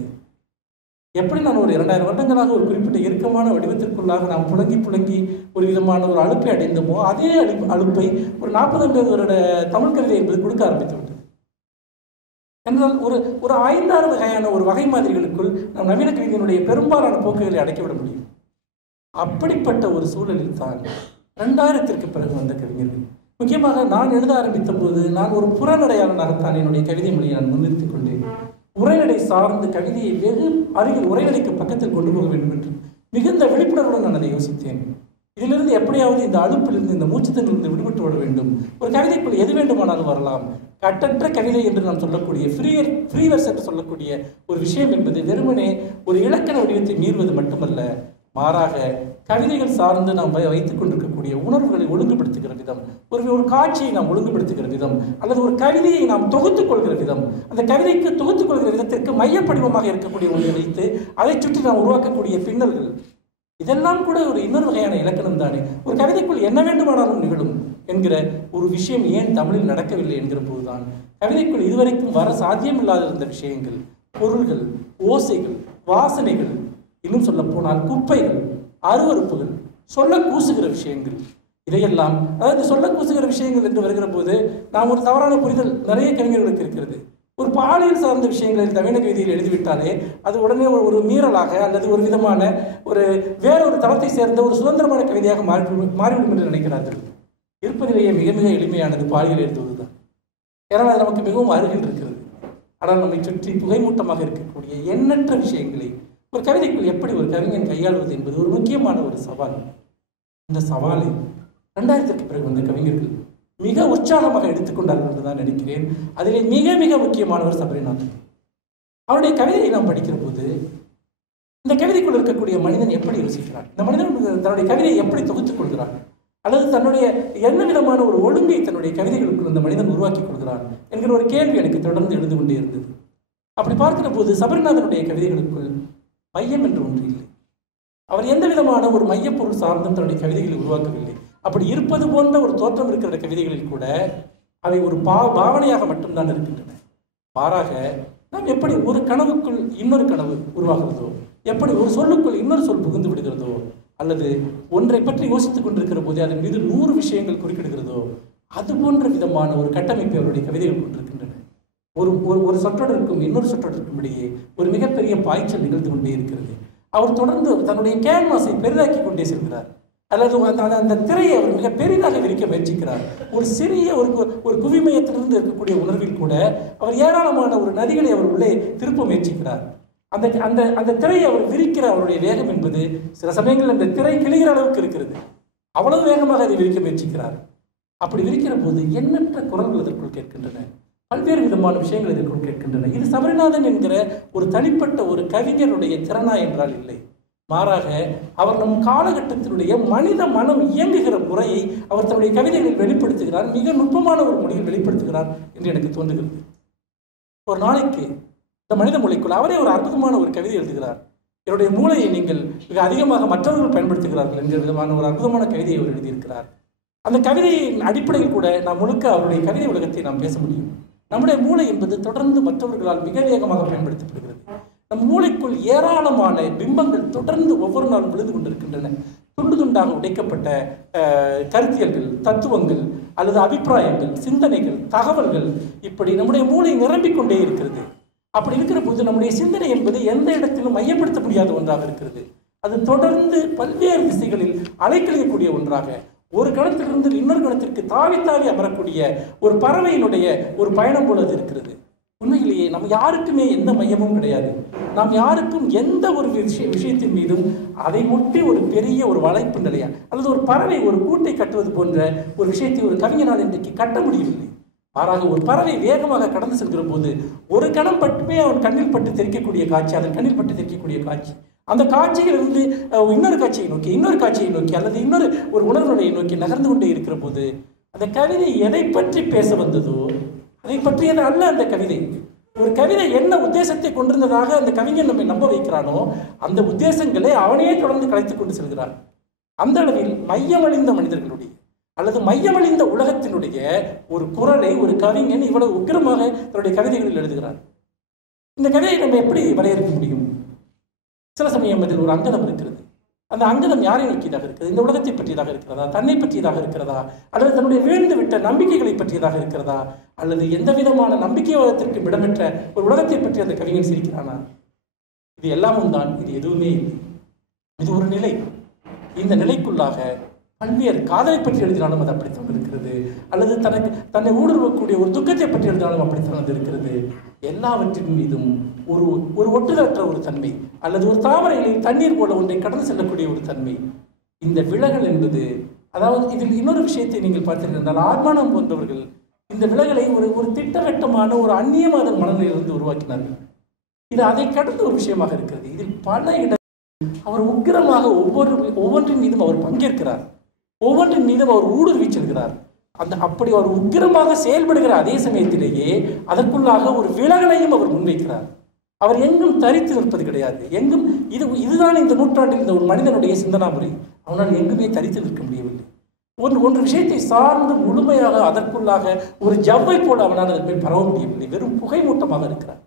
எப்படி நான் ஒரு இரண்டாயிரம் வருடங்களாக ஒரு குறிப்பிட்ட இறுக்கமான வடிவத்திற்குள்ளாக நாம் புழங்கி புழங்கி ஒரு விதமான ஒரு அலுப்பை அடைந்தோமோ அதே அழு அழுப்பை ஒரு நாற்பது ஐம்பது வருட தமிழ் கவிதை என்பது கொடுக்க ஆரம்பித்து விட்டது என்றால் ஒரு ஒரு ஐந்தாறு வகையான ஒரு வகை மாதிரிகளுக்குள் நம் நவீன கவிதையினுடைய பெரும்பாலான போக்குகளை அடைக்கிவிட முடியும். அப்படிப்பட்ட ஒரு சூழலில் தான் ரெண்டாயிரத்திற்கு பிறகு வந்த கவிஞர்கள். முக்கியமாக நான் எழுத ஆரம்பித்த போது நான் ஒரு புறநடையாளனாகத்தான் என்னுடைய கவிதை மொழியை நான் முன்னிறுத்திக் கொண்டேன். உரைநடை சார்ந்து கவிதையை வெகு அருகில் உரைநடைக்கு பக்கத்தில் கொண்டு போக வேண்டும் என்று மிகுந்த விழிப்புணர்வுடன் நான் அதை யோசித்தேன். இதிலிருந்து எப்படியாவது இந்த அலுப்பிலிருந்து இந்த மூச்சுத்திலிருந்து விடுபட்டு விட வேண்டும். ஒரு கவிதைக்குள் எது வேண்டுமானாலும் வரலாம். கட்டற்ற கவிதை என்று நாம் சொல்லக்கூடிய ஃப்ரீயர் ஃப்ரீவர்ஸ் என்று சொல்லக்கூடிய ஒரு விஷயம் என்பது வெறுமனே ஒரு இலக்கண வடிவத்தை மீறுவது மட்டுமல்ல. மாறாக கவிதைகள் சார்ந்து நாம் வை- கொண்டிருக்க இருக்கக்கூடிய உணர்வுகளை ஒழுங்குபடுத்துகிற விதம் ஒரு ஒரு காட்சியை நாம் ஒழுங்குபடுத்துகிற விதம் அல்லது ஒரு கவிதையை நாம் தொகுத்துக் கொள்கிற விதம் அந்த கவிதைக்கு தொகுத்துக் கொள்கிற விதத்திற்கு மையப்படிவமாக இருக்கக்கூடிய ஒன்றை வைத்து அதை சுற்றி நாம் உருவாக்கக்கூடிய பின்னல்கள். இதெல்லாம் கூட ஒரு இன்னொரு வகையான இலக்கணம் தானே. ஒரு கவிதைக்குள் என்ன வேண்டுமானாலும் நிகழும் என்கிற ஒரு விஷயம் ஏன் தமிழில் நடக்கவில்லை என்கிற போதுதான். கவிதைக்குள் இதுவரைக்கும் வர சாத்தியமில்லாத இருந்த விஷயங்கள் பொருள்கள் ஓசைகள் வாசனைகள் இன்னும் சொல்ல போனால் குப்பைகள் அருவருப்புகள் சொல்ல கூசுகிற விஷயங்கள். இதையெல்லாம் அதாவது சொல்ல கூசுகிற விஷயங்கள் என்று வருகிற போது நாம் ஒரு தவறான புரிதல் நிறைய கவிஞர்களுக்கு இருக்கிறது. ஒரு பாலியல் சார்ந்த விஷயங்களை நவீன கவிதையில் எழுதிவிட்டாலே அது உடனே ஒரு ஒரு மீறலாக அல்லது ஒரு விதமான ஒரு வேற ஒரு தளத்தை சேர்ந்த ஒரு சுதந்திரமான கவிதையாக மாறி மாறிவிடும் என்று நினைக்கிறார்கள். இருப்பதிலேயே மிக மிக எளிமையானது பாலியல் எழுதுவது தான் ஏன்னால் அது நமக்கு மிகவும் அருகில் இருக்கிறது. ஆனால் நம்மை சுற்றி புகைமூட்டமாக இருக்கக்கூடிய எண்ணற்ற விஷயங்களை ஒரு கவிதைக்குள் எப்படி ஒரு கவிஞன் கையாளுவது என்பது ஒரு முக்கியமான ஒரு சவால். இந்த சவாலை ரெண்டாயிரத்துக்கு பிறகு வந்த கவிஞர்கள் மிக உற்சாகமாக எடுத்துக்கொண்டார்கள் என்று தான் நினைக்கிறேன். அதிலே மிக மிக முக்கியமானவர் சபரிநாதன் அவருடைய கவிதையை நாம் படிக்கிற போது இந்த கவிதைக்குள் இருக்கக்கூடிய மனிதன் எப்படி யோசிக்கிறார் இந்த மனிதன் தன்னுடைய கவிதையை எப்படி தொகுத்துக் கொள்கிறார் அல்லது தன்னுடைய என்ன விதமான ஒரு ஒழுங்கை தன்னுடைய கவிதைகளுக்குள் இந்த மனிதன் உருவாக்கி கொள்கிறார் என்கிற ஒரு கேள்வி எனக்கு தொடர்ந்து எழுந்து கொண்டே இருந்தது. அப்படி பார்க்கிற போது சபரிநாதனுடைய கவிதைகளுக்குள் மையம் என்று ஒன்று இல்லை. அவர் எந்த விதமான ஒரு மையப்பொருள் சார்ந்தும் தன்னுடைய கவிதைகளை உருவாக்கவில்லை. அப்படி இருப்பது போன்ற ஒரு தோற்றம் இருக்கிற கவிதைகளில் கூட அவை ஒரு பா பாவனையாக மட்டும்தான் இருக்கின்றன. மாறாக நாம் எப்படி ஒரு கனவுக்குள் இன்னொரு கனவு உருவாகிறதோ எப்படி ஒரு சொல்லுக்குள் இன்னொரு சொல் புகுந்து விடுகிறதோ அல்லது ஒன்றை பற்றி யோசித்துக் கொண்டிருக்கிற போதே அதன் மீது நூறு விஷயங்கள் குறுக்கிடுகிறதோ அது போன்ற விதமான ஒரு கட்டமைப்பை அவருடைய கவிதைகள் கொண்டிருக்கின்றன. ஒரு ஒரு ஒரு சொற்றொடருக்கும் இன்னொரு சொற்றொடருக்கும் இடையே ஒரு மிகப்பெரிய பாய்ச்சல் நிகழ்ந்து கொண்டே இருக்கிறது. அவர் தொடர்ந்து தன்னுடைய கேன்வாஸை பெரிதாக்கி கொண்டே செல்கிறார். அல்லது அந்த அந்த- திரையை அவர் மிக பெரிதாக விரிக்க முயற்சிக்கிறார். ஒரு சிறிய ஒரு கு- ஒரு குவிமையத்திலிருந்து இருக்கக்கூடிய உணர்வில் கூட அவர் ஏராளமான ஒரு நதிகளை அவர் உள்ளே திருப்ப முயற்சிக்கிறார். அந்த அந்த அந்த திரையை அவர் விரிக்கிற அவருடைய வேகம் என்பது சில சமயங்களில் அந்த திரை கிழிகிற அளவுக்கு இருக்கிறது. அவ்வளவு வேகமாக அதை விரிக்க முயற்சிக்கிறார். அப்படி விரிக்கிற போது எண்ணற்ற குரல்கள் அதற்குள் கேட்கின்றன. பல்வேறு விதமான விஷயங்கள் இதற்குள் கேட்கின்றன இது சபரிநாதன் என்கிற ஒரு தனிப்பட்ட ஒரு கவிஞருடைய திறனா என்றால் இல்லை. மாறாக அவர் நம் காலகட்டத்தினுடைய மனித மனம் இயங்குகிற முறையை அவர் தன்னுடைய கவிதைகளில் வெளிப்படுத்துகிறார் மிக நுட்பமான ஒரு மொழியில் வெளிப்படுத்துகிறார் என்று எனக்கு தோன்றுகிறது. ஒரு நாளைக்கு இந்த மனித மொழிக்குள் அவரே ஒரு அற்புதமான ஒரு கவிதை எழுதுகிறார். என்னுடைய மூளையை நீங்கள் மிக அதிகமாக மற்றவர்கள் பயன்படுத்துகிறார்கள் என்ற விதமான ஒரு அற்புதமான கவிதையை அவர் எழுதியிருக்கிறார். அந்த கவிதையின் அடிப்படையில் கூட நாம் முழுக்க அவருடைய கவிதை உலகத்தை நாம் பேச முடியும். நம்முடைய மூளை என்பது தொடர்ந்து மற்றவர்களால் மிக வேகமாக பயன்படுத்தப்படுகிறது. நம் மூளைக்குள் ஏராளமான பிம்பங்கள் தொடர்ந்து ஒவ்வொரு நாளும் விழுந்து கொண்டிருக்கின்றன. துண்டு துண்டாக உடைக்கப்பட்ட கருத்தியல்கள் தத்துவங்கள் அல்லது அபிப்பிராயங்கள் சிந்தனைகள் தகவல்கள் இப்படி நம்முடைய மூளை நிரம்பிக்கொண்டே இருக்கிறது. அப்படி இருக்கிற போது நம்முடைய சிந்தனை என்பது எந்த இடத்திலும் மையப்படுத்த முடியாத ஒன்றாக இருக்கிறது. அது தொடர்ந்து பல்வேறு திசைகளில் அலைக்கழியக்கூடிய ஒன்றாக ஒரு கணத்திலிருந்து இன்னொரு கணத்திற்கு தாவி தாவி அமரக்கூடிய ஒரு பறவையினுடைய ஒரு பயணம் போலது இருக்கிறது. உண்மையிலேயே நம்ம யாருக்குமே எந்த மையமும் கிடையாது. நாம் யாருக்கும் எந்த ஒரு விஷய விஷயத்தின் மீதும் அதை ஒட்டி ஒரு பெரிய ஒரு வளைப்பு நிலையா அல்லது ஒரு பறவை ஒரு கூட்டை கட்டுவது போன்ற ஒரு விஷயத்தை ஒரு கவிஞனால் இன்றைக்கு கட்ட முடியவில்லை. மாறாக ஒரு பறவை வேகமாக கடந்து செல்கிற போது ஒரு கணம் பட்டுமே அவன் கண்ணில் பட்டு தெரிக்கக்கூடிய காட்சி அதன் கண்ணில் பட்டு தெரிக்கக்கூடிய காட்சி. அந்த காட்சியிலிருந்து இன்னொரு காட்சியை நோக்கி இன்னொரு காட்சியை நோக்கி அல்லது இன்னொரு ஒரு உணர்வுடைய நோக்கி நகர்ந்து கொண்டே இருக்கிற போது அந்த கவிதை எதை பற்றி பேச வந்ததோ அதை பற்றியது அல்ல அந்த கவிதை. ஒரு கவிதை என்ன உத்தேசத்தை கொண்டிருந்ததாக அந்த கவிஞன் நம்மை நம்ப வைக்கிறானோ அந்த உத்தேசங்களை அவனையே தொடர்ந்து கலைத்துக் கொண்டு செல்கிறான். அந்த அளவில் மையமளிந்த மனிதர்களுடைய அல்லது மையமளிந்த உலகத்தினுடைய ஒரு குரலை ஒரு கவிஞன் இவ்வளவு உக்கிரமாக தன்னுடைய கவிதைகளில் எழுதுகிறார் இந்த கவிதையை நம்ம எப்படி வரையறுக்க முடியும்? சில சமயம் அதில் ஒரு அங்கதம் இருக்கிறது. அந்த அங்கதம் யாரை நோக்கியதாக இருக்கிறது? இந்த உலகத்தை பற்றியதாக இருக்கிறதா? தன்னை பற்றியதாக இருக்கிறதா? அல்லது தன்னுடைய வீழ்ந்து விட்ட நம்பிக்கைகளை பற்றியதாக இருக்கிறதா? அல்லது எந்த விதமான நம்பிக்கைவாதத்திற்கு இடம்பெற்ற ஒரு உலகத்தை பற்றி அந்த கவிஞன் சிரிக்கிறானா? இது எல்லாமும் தான் இது எதுவுமே இல்லை. இது ஒரு நிலை. இந்த நிலைக்குள்ளாக பல்வேறு காதலை பற்றி எழுதினாலும் அது அப்படித்தான் இருக்கிறது. அல்லது தனக்கு தன்னை ஊடுருவக்கூடிய ஒரு துக்கத்தை பற்றி எழுதினாலும் அப்படித்தான் அது இருக்கிறது. எல்லாவற்றின் மீதும் ஒரு ஒரு ஒட்டுதற்ற ஒரு தன்மை அல்லது ஒரு தாவரையிலே தண்ணீர் போல ஒன்றை கடந்து செல்லக்கூடிய ஒரு தன்மை. இந்த விலகல் என்பது அதாவது இதில் இன்னொரு விஷயத்தை நீங்கள் பார்த்தீர்கள் ஆர்மானம் போன்றவர்கள் இந்த விலகலை ஒரு ஒரு திட்டவட்டமான ஒரு அந்நியமாத மனநிலையிலிருந்து உருவாக்கினார்கள். இது அதை கடந்த ஒரு விஷயமாக இருக்கிறது. இதில் பல இடங்கள் அவர் உக்கிரமாக ஒவ்வொரு ஒவ்வொன்றின் மீதும் அவர் பங்கேற்கிறார். ஒவ்வொன்றின் மீதும் அவர் ஊடுருவி செல்கிறார். அந்த அப்படி அவர் உக்கிரமாக செயல்படுகிற அதே சமயத்திலேயே அதற்குள்ளாக ஒரு விலகலையும் அவர் முன்வைக்கிறார். அவர் எங்கும் தரித்து நிற்பது கிடையாது. எங்கும் இது இதுதான் இந்த நூற்றாண்டில் இந்த ஒரு மனிதனுடைய சிந்தனா முறை அவனால் எங்குமே தரித்து நிற்க முடியவில்லை. ஒன்று ஒன்று விஷயத்தை சார்ந்து முழுமையாக அதற்குள்ளாக ஒரு ஜவ்வை போல அவனால் அதன் மேல் பரவ முடியவில்லை. வெறும் புகைமூட்டமாக இருக்கிறார்.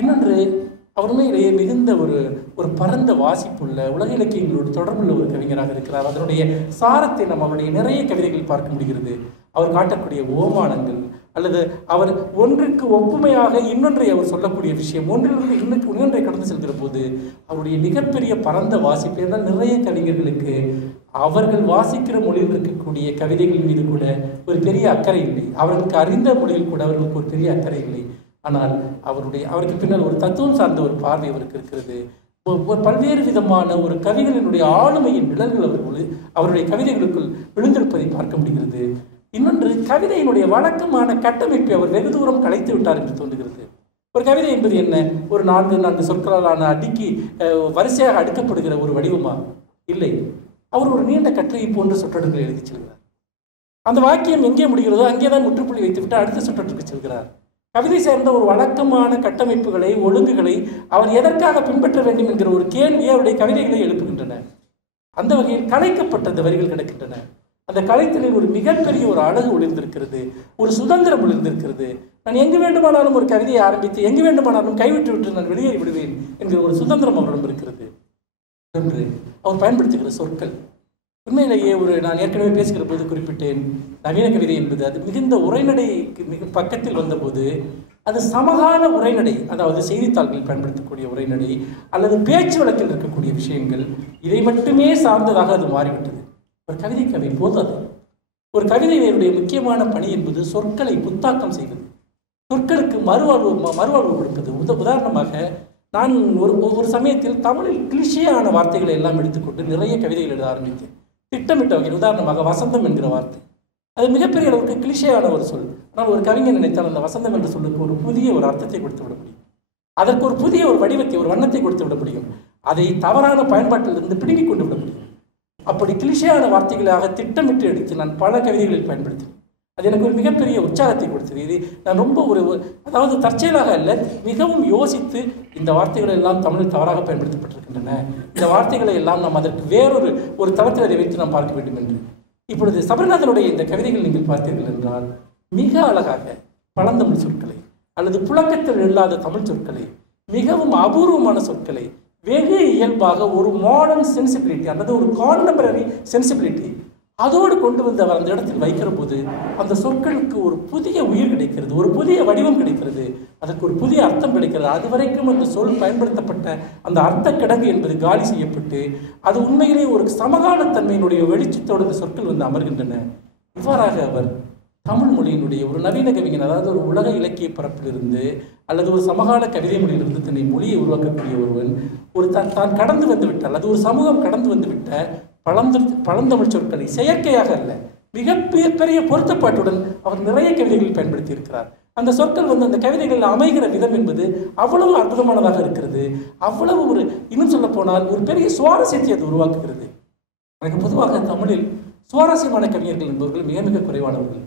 இன்னொன்று அவர் உண்மையிலேயே மிகுந்த ஒரு ஒரு பரந்த வாசிப்புள்ள உலக இலக்கியங்களோடு தொடர்புள்ள ஒரு கவிஞராக இருக்கிறார். அதனுடைய சாரத்தை நம்ம அவருடைய நிறைய கவிதைகள் பார்க்க முடிகிறது. அவர் காட்டக்கூடிய ஓமானங்கள் அல்லது அவர் ஒன்றுக்கு ஒப்புமையாக இன்னொன்றை அவர் சொல்லக்கூடிய விஷயம் ஒன்றிலிருந்து இன்னுக்கு இன்னொன்றை கடந்து செல்கிற போது அவருடைய மிகப்பெரிய பரந்த வாசிப்பு என்றால் நிறைய கவிஞர்களுக்கு அவர்கள் வாசிக்கிற மொழியில் இருக்கக்கூடிய கவிதைகள் மீது கூட ஒரு பெரிய அக்கறை இல்லை. அவர்களுக்கு அறிந்த மொழியில் கூட அவர்களுக்கு ஒரு பெரிய அக்கறை இல்லை. ஆனால் அவருடைய அவருக்கு பின்னால் ஒரு தத்துவம் சார்ந்த ஒரு பார்வை அவருக்கு இருக்கிறது. ஒரு பல்வேறு விதமான ஒரு கவிகளினுடைய ஆளுமையின் நிழல்கள் அவர் அவருடைய கவிதைகளுக்குள் விழுந்திருப்பதை பார்க்க முடிகிறது. இன்னொன்று கவிதையினுடைய வழக்கமான கட்டமைப்பை அவர் வெகு தூரம் கலைத்து விட்டார் என்று தோன்றுகிறது. ஒரு கவிதை என்பது என்ன? ஒரு நான்கு நான்கு சொற்களாலான அடுக்கி வரிசையாக அடுக்கப்படுகிற ஒரு வடிவமா? இல்லை. அவர் ஒரு நீண்ட கட்டுரை போன்ற சொற்றொடர்களை எழுதி செல்கிறார். அந்த வாக்கியம் எங்கே முடிகிறதோ அங்கே தான் முற்றுப்புள்ளி வைத்துவிட்டு அடுத்த சொற்றொடருக்கு செல்கிறார். கவிதை சேர்ந்த ஒரு வழக்கமான கட்டமைப்புகளை ஒழுங்குகளை அவர் எதற்காக பின்பற்ற வேண்டும் என்கிற ஒரு கேள்வியை அவருடைய கவிதைகளை எழுப்புகின்றன. அந்த வகையில் கலைக்கப்பட்ட அந்த வரிகள் கிடக்கின்றன. அந்த கலைத்தலில் ஒரு மிகப்பெரிய ஒரு அழகு ஒளிர்ந்திருக்கிறது ஒரு சுதந்திரம் ஒளிர்ந்திருக்கிறது. நான் எங்கு வேண்டுமானாலும் ஒரு கவிதையை ஆரம்பித்து எங்கு வேண்டுமானாலும் கைவிட்டு விட்டு நான் வெளியேறி விடுவேன் என்கிற ஒரு சுதந்திரம் அவரிடம் இருக்கிறது என்று அவர் பயன்படுத்துகிற சொற்கள் உண்மையிலேயே ஒரு நான் ஏற்கனவே பேசுகிற போது குறிப்பிட்டேன் நவீன கவிதை என்பது அது மிகுந்த உரைநடைக்கு மிக பக்கத்தில் வந்தபோது அது சமகால உரைநடை அதாவது செய்தித்தாள்களில் பயன்படுத்தக்கூடிய உரைநடை அல்லது பேச்சு வழக்கில் இருக்கக்கூடிய விஷயங்கள் இதை மட்டுமே சார்ந்ததாக அது மாறிவிட்டது. ஒரு கவிதை கவி போதாது. ஒரு கவிதையினுடைய முக்கியமான பணி என்பது சொற்களை புத்தாக்கம் செய்வது. சொற்களுக்கு மறுவாழ்வு ம- மறுவாழ்வு கொடுப்பது. உத உதாரணமாக நான் ஒரு ஒரு சமயத்தில் தமிழில் கிளிஷியான வார்த்தைகளை எல்லாம் எடுத்துக்கொண்டு நிறைய கவிதைகள் எழுத ஆரம்பித்தேன். திட்டமிட்ட வகையில் உதாரணமாக வசந்தம் என்கிற வார்த்தை. அது மிகப்பெரிய அளவுக்கு கிளிஷையான ஒரு சொல். ஆனால் ஒரு கவிஞர் நினைத்தால் அந்த வசந்தம் என்ற சொல்லுக்கு ஒரு புதிய ஒரு அர்த்தத்தை கொடுத்து விட முடியும். அதற்கு ஒரு புதிய ஒரு வடிவத்தை ஒரு வண்ணத்தை கொடுத்து விட முடியும். அதை தவறான பயன்பாட்டிலிருந்து பிடுங்கிக் கொண்டு விட முடியும். அப்படி கிளிஷையான வார்த்தைகளாக திட்டமிட்டு எடுத்து நான் பல கவிதைகளில் பயன்படுத்தினேன். அது எனக்கு ஒரு மிகப்பெரிய உற்சாகத்தை கொடுத்தது. இது நான் ரொம்ப ஒரு அதாவது தற்செயலாக அல்ல மிகவும் யோசித்து இந்த வார்த்தைகள் எல்லாம் தமிழில் தவறாக பயன்படுத்தப்பட்டிருக்கின்றன. இந்த வார்த்தைகளை எல்லாம் நாம் அதற்கு வேறொரு ஒரு தளத்தில் அதை வைத்து நாம் பார்க்க வேண்டும் என்று. இப்பொழுது சபரிநாதனுடைய இந்த கவிதைகள் நீங்கள் பார்த்தீர்கள் என்றால் மிக அழகாக பழந்தமிழ் சொற்களை அல்லது புழக்கத்தில் இல்லாத தமிழ் சொற்களை மிகவும் அபூர்வமான சொற்களை வெகு இயல்பாக ஒரு மாடர்ன் சென்சிபிலிட்டி அல்லது ஒரு கான்டெம்பரரி சென்சிபிலிட்டி அதோடு கொண்டு வந்து அவர் அந்த இடத்தில் வைக்கிற போது அந்த சொற்களுக்கு ஒரு புதிய உயிர் கிடைக்கிறது ஒரு புதிய வடிவம் கிடைக்கிறது. அதற்கு ஒரு புதிய அர்த்தம் கிடைக்கிறது. அது வரைக்கும் அந்த சொல் பயன்படுத்தப்பட்ட அந்த அர்த்த கிடங்கு என்பது காலி செய்யப்பட்டு அது உண்மையிலே ஒரு சமகாலத்தன்மையினுடைய வெளிச்சத்தோடு அந்த சொற்கள் வந்து அமர்கின்றன. இவ்வாறாக அவர் தமிழ் மொழியினுடைய ஒரு நவீன கவிஞன் அதாவது ஒரு உலக இலக்கிய பரப்பிலிருந்து அல்லது ஒரு சமகால கவிதை மொழியிலிருந்து தன்னை மொழியை உருவாக்கக்கூடிய ஒருவன் ஒரு தான் தான் கடந்து வந்து விட்டால் அல்லது ஒரு சமூகம் கடந்து வந்து விட்ட பழந்த பழந்தமிழ் சொற்களை செயற்கையாக அல்ல மிக பெரிய பொருத்தப்பாட்டுடன் அவர் நிறைய கவிதைகளில் பயன்படுத்தி இருக்கிறார் அந்த சொற்கள் வந்து அந்த கவிதைகளில் அமைகிற விதம் என்பது அவ்வளவு அற்புதமானதாக இருக்கிறது. அவ்வளவு ஒரு இன்னும் சொல்ல போனால் ஒரு பெரிய சுவாரஸ்யத்தை அது உருவாக்குகிறது. எனக்கு பொதுவாக தமிழில் சுவாரஸ்யமான கவிஞர்கள் என்பவர்கள் மிக மிக குறைவானவர்கள்.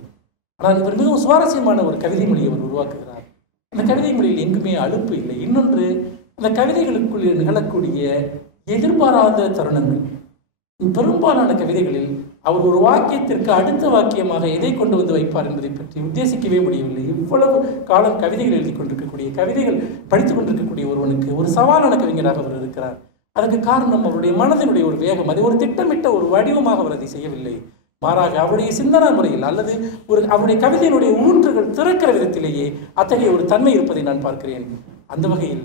ஆனால் இவர் மிகவும் சுவாரஸ்யமான ஒரு கவிதை மொழியை அவர் உருவாக்குகிறார். அந்த கவிதை மொழியில் எங்குமே அலுப்பு இல்லை. இன்னொன்று அந்த கவிதைகளுக்குள் நிகழக்கூடிய எதிர்பாராத தருணங்கள் பெரும்பாலான கவிதைகளில் அவர் ஒரு வாக்கியத்திற்கு அடுத்த வாக்கியமாக எதை கொண்டு வந்து வைப்பார் என்பதை பற்றி உத்தேசிக்கவே முடியவில்லை. இவ்வளவு காலம் கவிதைகள் எழுதி கொண்டிருக்கக்கூடிய கவிதைகள் படித்துக் கொண்டிருக்கக்கூடிய ஒருவனுக்கு ஒரு சவாலான கவிஞராக அவர் இருக்கிறார். அதற்கு காரணம் அவருடைய மனதினுடைய ஒரு வேகம். அது ஒரு திட்டமிட்ட ஒரு வடிவமாக அவர் அதை செய்யவில்லை. மாறாக அவருடைய சிந்தனா முறையில் அல்லது ஒரு அவருடைய கவிதையினுடைய ஊன்றுகள் திறக்கிற விதத்திலேயே அத்தகைய ஒரு தன்மை இருப்பதை நான் பார்க்கிறேன். அந்த வகையில்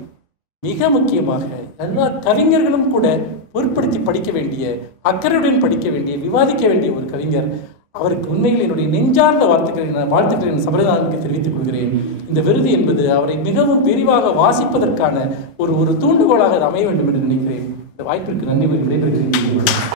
மிக முக்கியமாக எல்லா கவிஞர்களும் கூட பொருட்படுத்தி படிக்க வேண்டிய அக்கறையுடன் படிக்க வேண்டிய விவாதிக்க வேண்டிய ஒரு கவிஞர். அவருக்கு உண்மையில் என்னுடைய நெஞ்சார்ந்த வார்த்தைகளை நான் வாழ்த்துக்களை என் சபரிதானுக்கு தெரிவித்துக் கொள்கிறேன். இந்த விருது என்பது அவரை மிகவும் விரிவாக வாசிப்பதற்கான ஒரு ஒரு தூண்டுகோலாக அது அமைய வேண்டும் என்று நினைக்கிறேன். இந்த வாய்ப்பிற்கு நன்றி விடைபெறுகிறேன்.